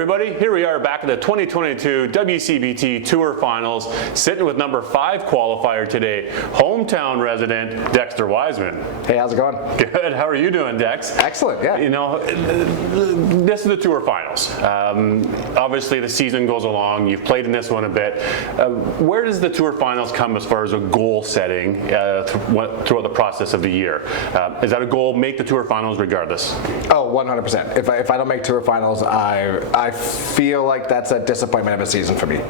everybody, here we are back at the 2022 WCBT Tour Finals, sitting with number 5 qualifier today, hometown resident Dexter Wiseman. Hey, how's it going? Good, how are you doing, Dex? Excellent, yeah. You know, this is the Tour Finals. Obviously the season goes along, you've played in this one a bit. Where does the Tour Finals come as far as a goal setting throughout the process of the year? Is that a goal, make the Tour Finals regardless? Oh, 100%. If I don't make Tour Finals, I feel like that's a disappointment of a season for me.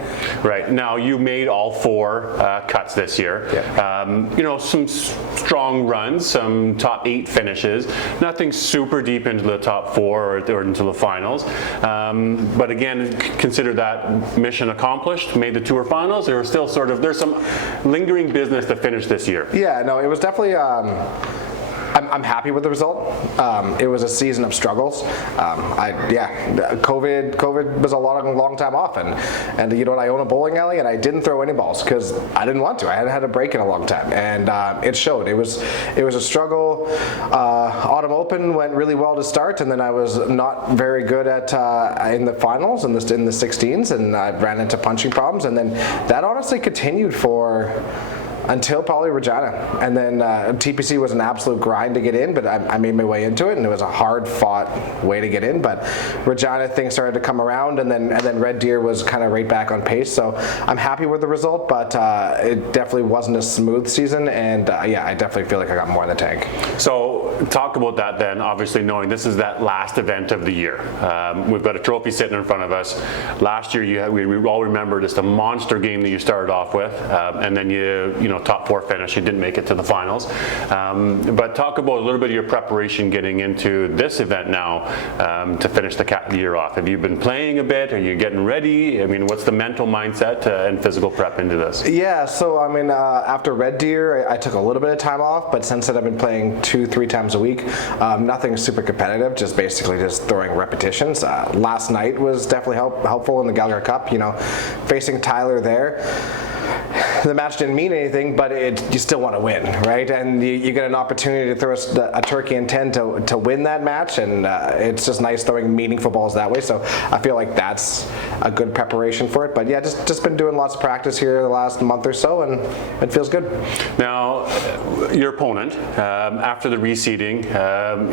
Right. Now, you made all 4 cuts this year. Yeah. You know, some strong runs, some top 8 finishes, nothing super deep into the top 4 or into the finals. But again, consider that mission accomplished, made the Tour Finals. There was still there's some lingering business to finish this year. Yeah, no, it was definitely, I'm happy with the result. It was a season of struggles. COVID was a long time off, and you know what? I own a bowling alley, and I didn't throw any balls because I didn't want to. I hadn't had a break in a long time, and it showed. It was a struggle. Autumn Open went really well to start, and then I was not very good at in the finals in the 16s, and I ran into punching problems, and then that honestly continued until probably Regina, and then TPC was an absolute grind to get in, but I made my way into it, and it was a hard-fought way to get in. But Regina, things started to come around, and then Red Deer was kind of right back on pace. So I'm happy with the result, but it definitely wasn't a smooth season, and yeah, I definitely feel like I got more in the tank. So talk about that then. Obviously, knowing this is that last event of the year, we've got a trophy sitting in front of us. Last year, we all remember just a monster game that you started off with, and then you know. Top 4 finish. You didn't make it to the finals. But talk about a little bit of your preparation getting into this event now to finish the year off. Have you been playing a bit? Are you getting ready? I mean, what's the mental mindset and physical prep into this? Yeah, so I mean, after Red Deer, I took a little bit of time off, but since then I've been playing 2-3 times a week. Nothing super competitive, just basically just throwing repetitions. Last night was definitely helpful in the Gallagher Cup, you know, facing Tyler there. The match didn't mean anything, but you still want to win, right? And you get an opportunity to throw a turkey and 10 to win that match, and it's just nice throwing meaningful balls that way. So I feel like that's a good preparation for it. But yeah, just been doing lots of practice here the last month or so, and it feels good. Now, your opponent, after the reseeding,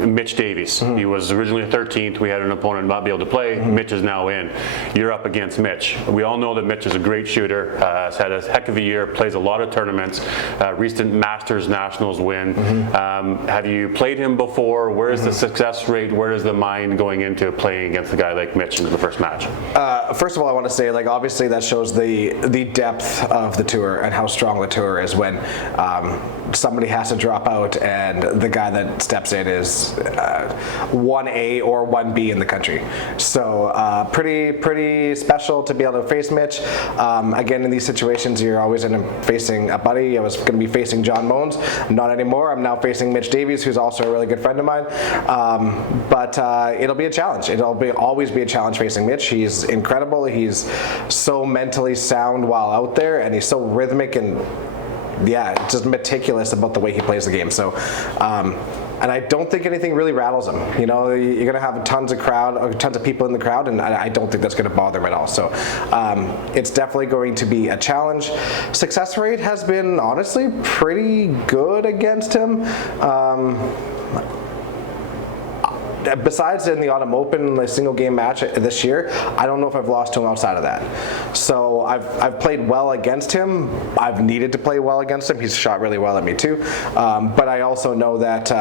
Mitch Davies. Mm-hmm. He was originally 13th. We had an opponent not be able to play. Mm-hmm. Mitch is now in. You're up against Mitch. We all know that Mitch is a great shooter. Has had a heck of a year, plays a lot of tournaments, recent Masters Nationals win. Mm-hmm. Have you played him before? Where is the success rate? Where is the mind going into playing against a guy like Mitch in the first match? First of all, I want to say, like, obviously that shows the depth of the tour and how strong the tour is when somebody has to drop out and the guy that steps in is 1A or 1B in the country. So pretty special to be able to face Mitch. Again, in these situations, you're always facing a buddy. I was going to be facing John Mones. Not anymore. I'm now facing Mitch Davies, who's also a really good friend of mine. But it'll be a challenge. It'll always be a challenge facing Mitch. He's incredible. He's so mentally sound while out there, and he's so rhythmic and just meticulous about the way he plays the game. So. And I don't think anything really rattles him. You know, you're going to have tons of people in the crowd, and I don't think that's going to bother him at all. So it's definitely going to be a challenge. Success rate has been honestly pretty good against him. Besides in the Autumn Open, the single game match this year, I don't know if I've lost to him outside of that. So I've played well against him. I've needed to play well against him. He's shot really well at me too. But I also know that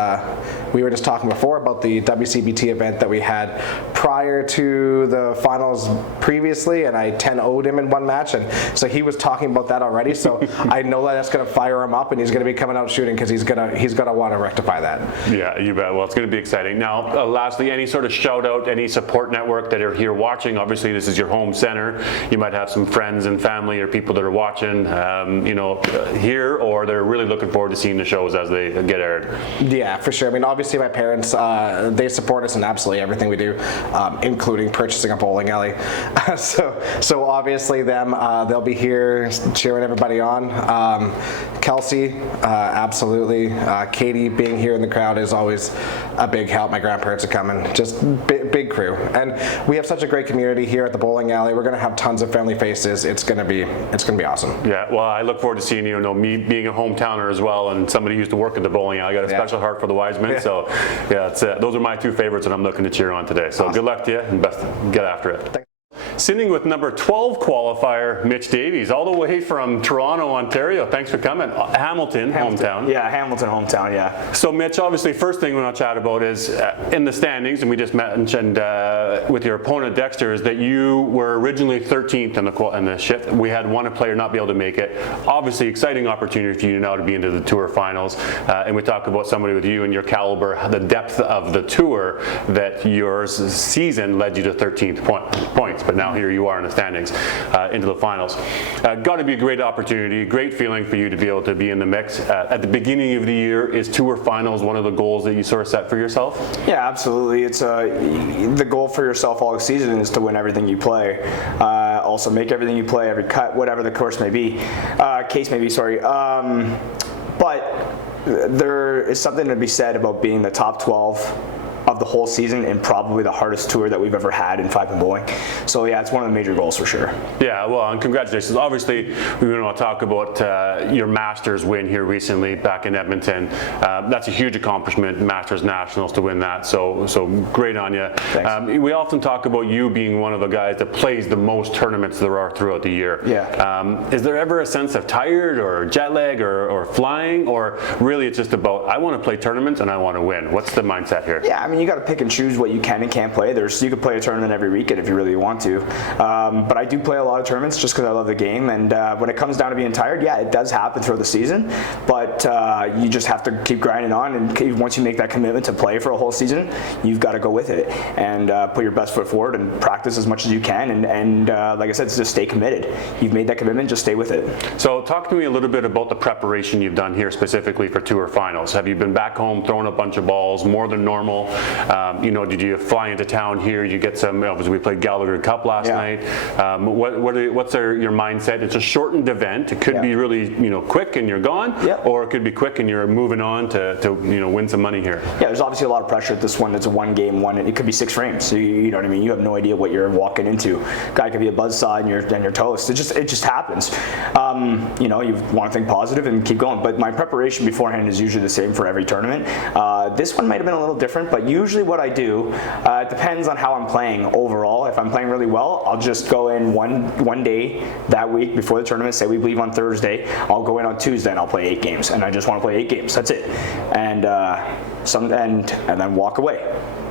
we were just talking before about the WCBT event that we had prior to the finals previously, and I 10-0'd him in one match, and so he was talking about that already. So I know that that's going to fire him up, and he's going to be coming out shooting because he's gonna want to rectify that. Yeah, you bet. Well, it's going to be exciting. Now, lastly, any sort of shout out, any support network that are here watching? Obviously, this is your home center. You might have some friends and family or people that are watching, here, or they're really looking forward to seeing the shows as they get aired. Yeah, for sure. I mean, obviously, my parents, they support us in absolutely everything we do, including purchasing a bowling alley. So obviously, they'll be here cheering everybody on. Kelsey, absolutely. Katie being here in the crowd is always a big help. My grandparents are coming. Just big crew. And we have such a great community here at the bowling alley. We're going to have tons of friendly faces. It's going to be awesome. Yeah, well, I look forward to seeing you. Me being a hometowner as well, and somebody who used to work at the bowling alley. I got a special heart for the Wiseman. So, yeah, those are my two favorites, and I'm looking to cheer on today. So, good luck to you, and best get after it. Thanks. Sitting with number 12 qualifier, Mitch Davies, all the way from Toronto, Ontario. Thanks for coming. Hamilton, hometown. Yeah, Hamilton, hometown, yeah. So Mitch, obviously, first thing we want to chat about is in the standings, and we just mentioned with your opponent Dexter, is that you were originally 13th in the shift. We had one player not be able to make it. Obviously, exciting opportunity for you now to be into the Tour finals. And we talk about somebody with you and your caliber, the depth of the Tour, that your season led you to 13th points. But now here you are in the standings into the finals. Got to be a great opportunity, great feeling for you to be able to be in the mix. At the beginning of the year, is Tour finals one of the goals that you sort of set for yourself? Yeah, absolutely. It's the goal for yourself all season is to win everything you play. Also make everything you play, every cut, whatever the case may be. But there is something to be said about being the top 12 of the whole season and probably the hardest tour that we've ever had in 5-pin bowling. So yeah, it's one of the major goals for sure. Yeah, well, and congratulations. Obviously, we want to talk about your Masters win here recently back in Edmonton. That's a huge accomplishment, Masters Nationals, to win that. So great on you. We often talk about you being one of the guys that plays the most tournaments there are throughout the year. Yeah. Is there ever a sense of tired or jet lag or flying, or really it's just about I want to play tournaments and I want to win? What's the mindset here? Yeah, I mean, you got to pick and choose what you can and can't play. You could play a tournament every weekend if you really want to. But I do play a lot of tournaments just because I love the game. And when it comes down to being tired, yeah, it does happen throughout the season. But you just have to keep grinding on. And once you make that commitment to play for a whole season, you've got to go with it and put your best foot forward and practice as much as you can. And like I said, just stay committed. You've made that commitment, just stay with it. So talk to me a little bit about the preparation you've done here specifically for Tour finals. Have you been back home throwing a bunch of balls more than normal? Did you fly into town here? You get some, obviously we played Gallagher Cup last night. What's your mindset? It's a shortened event. It could be really, quick and you're gone, or it could be quick and you're moving on to win some money here. Yeah, there's obviously a lot of pressure at this one. It's a one game, it could be 6 frames. So you know what I mean? You have no idea what you're walking into. Guy could be a buzzsaw and you're toast. It just happens. You want to think positive and keep going. But my preparation beforehand is usually the same for every tournament. This one might have been a little different, but usually what I do, it depends on how I'm playing overall. If I'm playing really well, I'll just go in one day that week before the tournament. Say we leave on Thursday, I'll go in on Tuesday and I'll play 8 games, and I just want to play 8 games. That's it, and then walk away.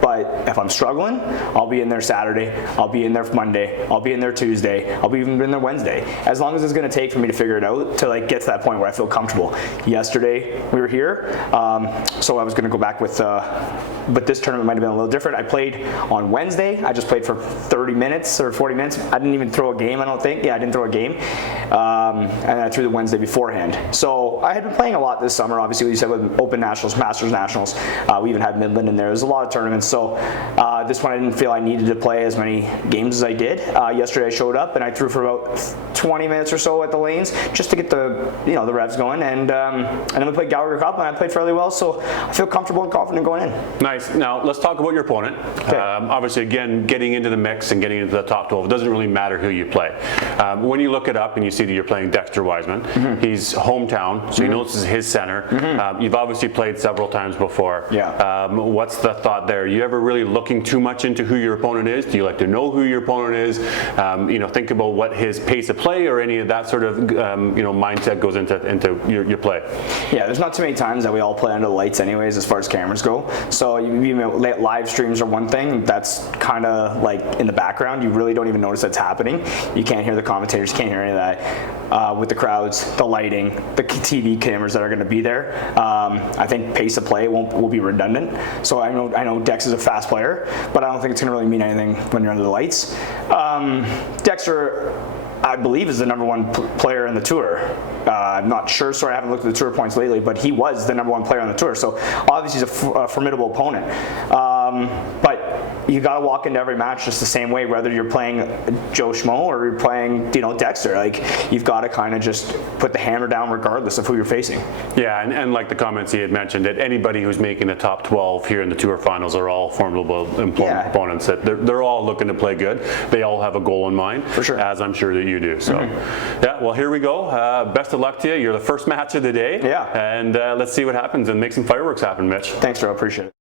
But if I'm struggling, I'll be in there Saturday, I'll be in there Monday, I'll be in there Tuesday, I'll be even in there Wednesday. As long as it's going to take for me to figure it out to get to that point where I feel comfortable. Yesterday we were here, so I was going to go back with, but this tournament might have been a little different. I played on Wednesday. I just played for 30 minutes or 40 minutes. I didn't even throw a game, I don't think. Yeah, I didn't throw a game. And I threw the Wednesday beforehand. So I had been playing a lot this summer, obviously, you said, with Open Nationals, Masters Nationals. We even had Midland in there. There's a lot of tournaments. So this one I didn't feel I needed to play as many games as I did. Yesterday I showed up and I threw for about 20 minutes or so at the lanes just to get the the revs going. And then we played Gallagher Cup and I played fairly well. So I feel comfortable and confident going in. Nice. Now let's talk about your opponent. Okay. Obviously, again, getting into the mix and getting into the top 12, it doesn't really matter who you play. When you look it up and you see that you're playing Dexter Wiseman, he's hometown, so you know this is his center. You've obviously played several times before. Yeah. What's the thought there? You ever really looking too much into who your opponent is? Do you like to know who your opponent is? Think about what his pace of play or any of that sort of mindset goes into your play. Yeah, there's not too many times that we all play under the lights anyways as far as cameras go. So live streams are one thing that's kind of like in the background. You really don't even notice that's happening. You can't hear the commentators, can't hear any of that. With the crowds, the lighting, the TV cameras that are going to be there, I think pace of play will be redundant. So I know Dex is a fast player, but I don't think it's going to really mean anything when you're under the lights. Dexter, I believe, is the #1 player in the tour. I'm not sure, sorry, I haven't looked at the tour points lately, but he was the #1 player on the tour. So obviously he's a formidable opponent. But you got to walk into every match just the same way, whether you're playing Joe Schmo or you're playing, Dexter. Like, you've got to kind of just put the hammer down regardless of who you're facing. Yeah, and like the comments he had mentioned, that anybody who's making the top 12 here in the Tour Finals are all formidable opponents. That they're all looking to play good. They all have a goal in mind, for sure, as I'm sure that you do. So, yeah, well, here we go. Best of luck to you. You're the first match of the day. Yeah. And let's see what happens and make some fireworks happen, Mitch. Thanks, Joe. Appreciate it.